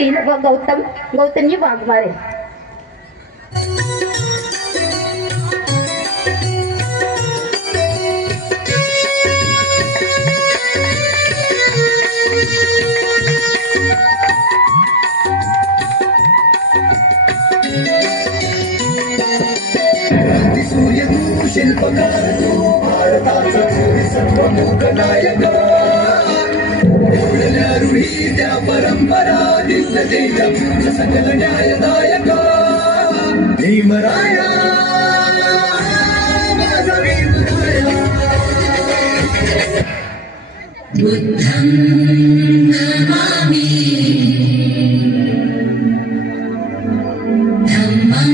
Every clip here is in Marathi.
पाटील व गौतमी वाघमारे. सूर्य तू शिल्पकार तू भारताचा सर्वमुख नायक ओढल्या रूढी त्या परंपरा दिव्य तेज सकल न्यायदायक भीमराया माझा भीमराया बुद्धं नमामि धम्मं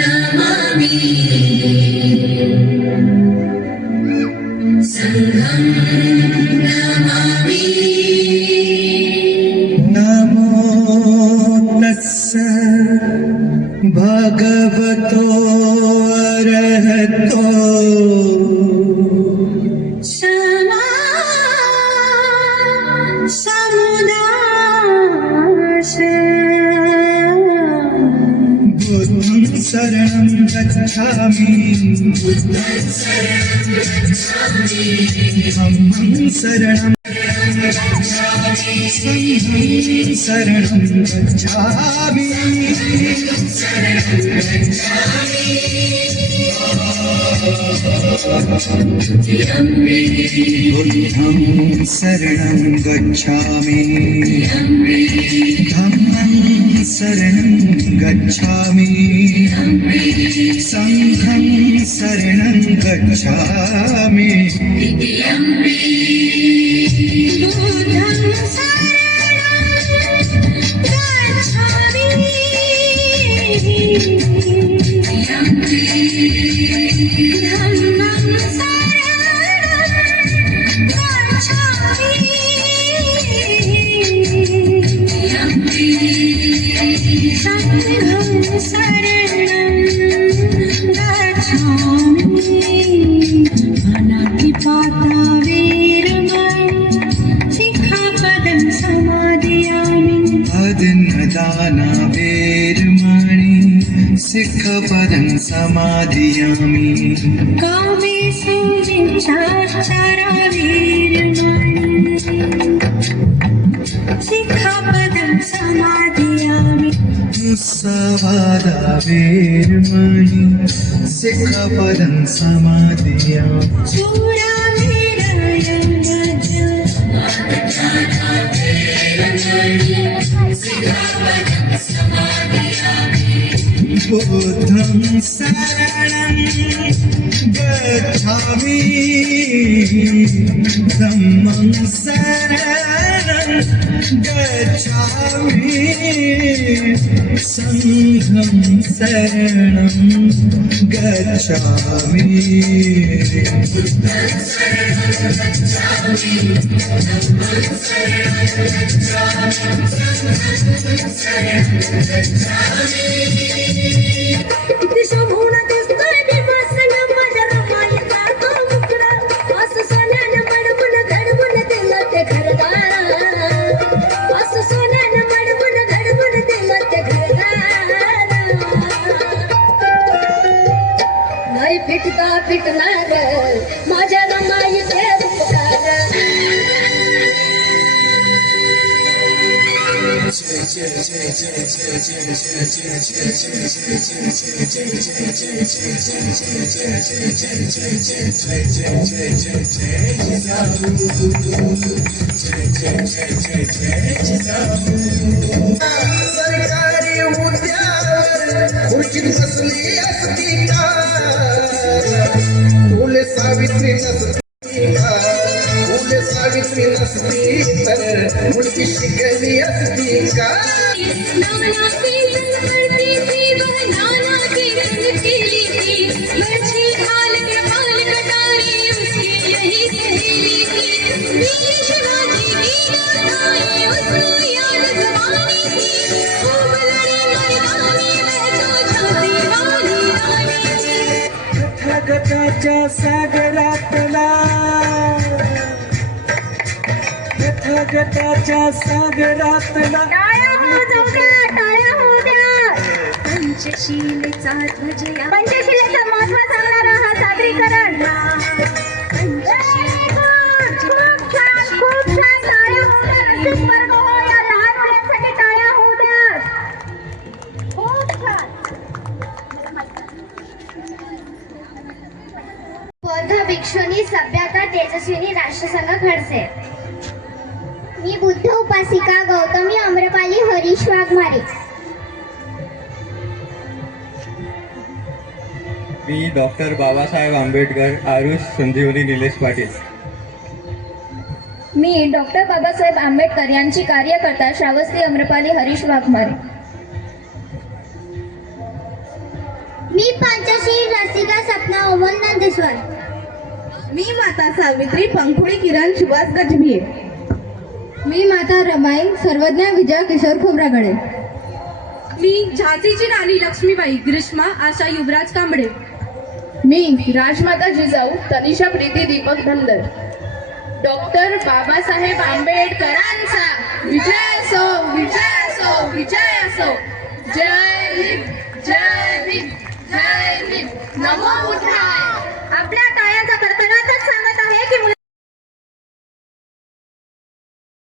नमामि संघं नमामि. नमो तस्स भगवतो अरहतो क्षमा समुदाश बुद्धं शरणं गच्छामि धम्मं शरणं संघं शरणं गच्छामि. बुद्धं शरणं गच्छामि धम्मं शरणं गच्छामि संघं शरणं गच्छामि. सिक्खपदं समादियामि कामेषु विचारा वीर्यमणि सिक्खपदं समादियामि. मुस्सावादा वीर्मणि सिक्खपदं समादियामि. बुद्धं शरणं गच्छामि धम्मं शरणं गच्छामि संघं शरणं गच्छामि. किती शोभून दिसतोय भीमसेन माझ्या रमाईचा तो मुखडा असं सोन्यानं मडवून घडवून दिलं ते घरदार असं सोन्यानं मडवून घडवून दिलं ते घरदार नाही फिटणार माझ्या रमाईचे उपकार. सरकारी उद्यावर खुर्चीत बसली असती का फुले सावित्री नसती का फुले सावित्री नसती तर मुलगी शिकली असती का. नाना की करती थी वह नाना की रंगीली थी बच्ची हाल कटारी उसकी यही सहेली थी. वीर शिवाजी की गाथाएं उसको याद जवानी थी खूब लड़ी मर्दानी वह तो झांसी वाली रानी थी. गटाच्या सागरातला गटाच्या प्रेमाच्या सागरातला टाळ्या होऊ द्या, टाळ्या होऊ द्या. पंचशीलेचा ध्वज या पंचशिलेचं महत्त्व सांगणारा हा सादरीकरण. खूप छान, खूप छान. टाळ्या होऊ द्या. रसिक वर्ग हो, या लहान मुलांसाठी टाळ्या होऊ द्या. खूप छान. बौद्ध भिक्षुनी सभ्यता तेजस्विनी राष्ट्रसंघ खडसे. मी बुद्ध उपासिका गौतमी अम्रपाली हरीश वाघमारे. मी डॉक्टर बाबासाहेब आंबेडकर आरुष संजीवनी निलेश पाटील. मी डॉक्टर बाबासाहेब आंबेडकर यांची कार्यकर्ता श्रावस्ती अम्रपाली हरीश वाघमारे. मी पंचशील रसिका सपना ओमन नंदेश्वर. मी माता सावित्री पंखुडी किरण सुभाष गजभिये. मी माता रमाई सर्वज्ञ विजय किशोर खोब्रागडे. मी झाशीची राणी लक्ष्मीबाई ग्रीष्मा आशा युवराज कांबळे. मी राजमाता जिजाऊ तनिषा प्रीती दीपक धनगर. डॉक्टर बाबासाहेब आंबेडकरांचा विजय असो, विजय असो, विजय असो. जय भीम, जय भीम, जय भीम. नमो बुद्धाय.